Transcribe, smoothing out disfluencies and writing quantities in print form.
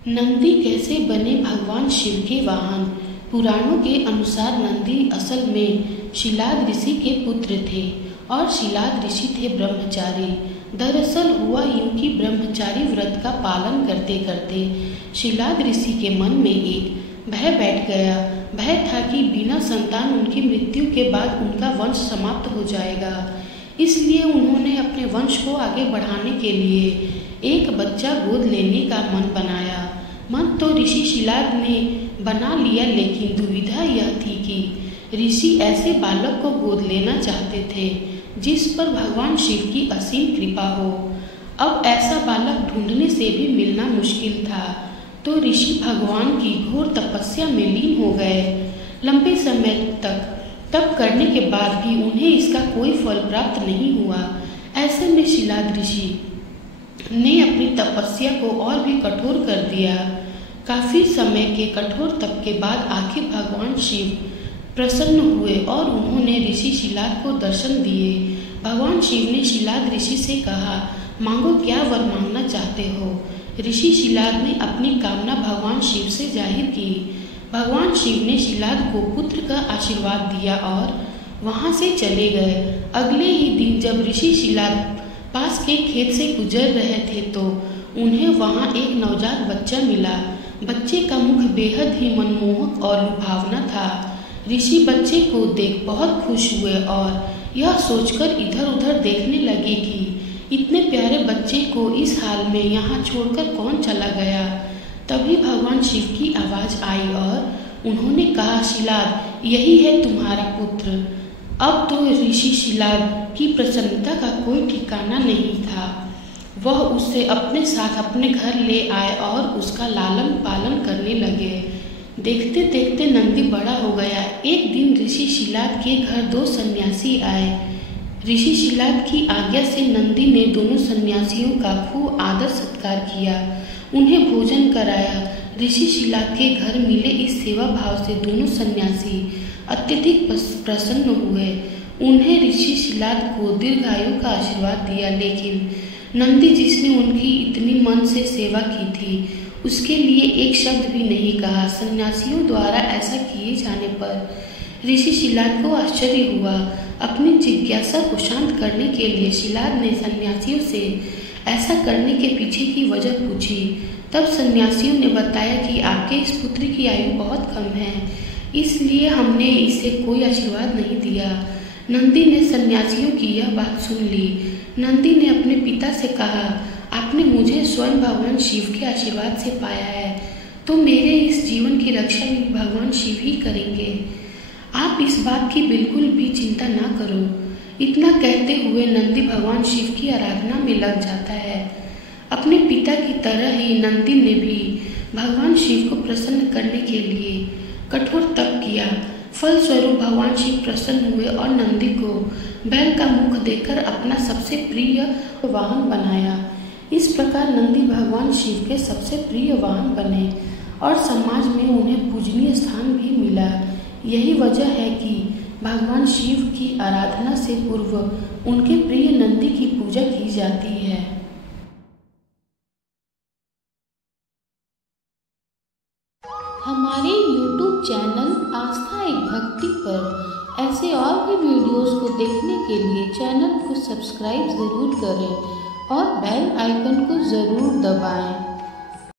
नंदी कैसे बने भगवान शिव के वाहन। पुराणों के अनुसार नंदी असल में शिलाद ऋषि के पुत्र थे और शिलाद ऋषि थे ब्रह्मचारी। दरअसल हुआ यूं कि ब्रह्मचारी व्रत का पालन करते करते शिलाद ऋषि के मन में एक भय बैठ गया। भय था कि बिना संतान उनकी मृत्यु के बाद उनका वंश समाप्त हो जाएगा। इसलिए उन्होंने अपने वंश को आगे बढ़ाने के लिए एक बच्चा गोद लेने का मन बनाया। मन तो ऋषि शिलाद ने बना लिया, लेकिन दुविधा यह थी कि ऋषि ऐसे बालक को गोद लेना चाहते थे जिस पर भगवान शिव की असीम कृपा हो। अब ऐसा बालक ढूंढने से भी मिलना मुश्किल था, तो ऋषि भगवान की घोर तपस्या में लीन हो गए। लंबे समय तक तप करने के बाद भी उन्हें इसका कोई फल प्राप्त नहीं हुआ। ऐसे में शिलाद ऋषि ने अपनी तपस्या को और भी कठोर कर दिया। काफी समय के कठोर तप के बाद आखिर भगवान शिव प्रसन्न हुए और उन्होंने ऋषि शिलाद को दर्शन दिए। भगवान शिव ने शिलाद ऋषि से कहा, मांगो, क्या वर मांगना चाहते हो। ऋषि शिलाद ने अपनी कामना भगवान शिव से जाहिर की। भगवान शिव ने शिलाद को पुत्र का आशीर्वाद दिया और वहां से चले गए। अगले ही दिन जब ऋषि शिलाद पास के खेत से गुजर रहे थे तो उन्हें वहां एक नवजात बच्चा मिला। बच्चे का मुख बेहद ही मनमोहक और लुभावना था। ऋषि बच्चे को देख बहुत खुश हुए और यह सोचकर इधर उधर देखने लगे कि इतने प्यारे बच्चे को इस हाल में यहाँ छोड़कर कौन चला गया। तभी भगवान शिव की आवाज आई और उन्होंने कहा, शिलाद, यही है तुम्हारा पुत्र। अब तो ऋषि शिलाद की प्रसन्नता का कोई ठिकाना नहीं था। वह उसे अपने साथ अपने घर ले आए और उसका लालन पालन करने लगे। देखते देखते नंदी बड़ा हो गया। एक दिन ऋषि शिलाद के घर दो सन्यासी आए। ऋषि शिलाद की आज्ञा से नंदी ने दोनों सन्यासियों का खूब आदर सत्कार किया, उन्हें भोजन कराया। ऋषि शिलाद के घर मिले इस सेवा भाव से दोनों सन्यासी अत्यधिक प्रसन्न हुए। उन्हें ऋषि शिलाद को दीर्घायु का आशीर्वाद दिया, लेकिन नंदी, जिसने उनकी इतनी मन से सेवा की थी, उसके लिए एक शब्द भी नहीं कहा। सन्यासियों द्वारा ऐसा किए जाने पर ऋषि शिलाद को आश्चर्य हुआ। अपनी जिज्ञासा को शांत करने के लिए शिलाद ने सन्यासियों से ऐसा करने के पीछे की वजह पूछी। तब सन्यासियों ने बताया कि आपके इस पुत्र की आयु बहुत कम है, इसलिए हमने इसे कोई आशीर्वाद नहीं दिया। नंदी ने सन्यासियों की यह बात सुन ली। नंदी ने अपने पिता से कहा, आपने मुझे स्वयं भगवान शिव के आशीर्वाद से पाया है, तो मेरे इस जीवन की रक्षा भी भगवान शिव ही करेंगे। आप इस बात की बिल्कुल भी चिंता ना करो। इतना कहते हुए नंदी भगवान शिव की आराधना में लग जाता है। अपने पिता की तरह ही नंदी ने भी भगवान शिव को प्रसन्न करने के लिए कठोर तप किया। फलस्वरूप भगवान शिव प्रसन्न हुए और नंदी को बैल का मुख देकर अपना सबसे प्रिय वाहन बनाया। इस प्रकार नंदी भगवान शिव के सबसे प्रिय वाहन बने और समाज में उन्हें पूजनीय स्थान भी मिला। यही वजह है कि भगवान शिव की आराधना से पूर्व उनके प्रिय नंदी की पूजा की जाती है। हमारे YouTube चैनल आस्था एक भक्ति पर ऐसे और भी वीडियोस को देखने के लिए चैनल को सब्सक्राइब ज़रूर करें और बेल आइकन को ज़रूर दबाएं।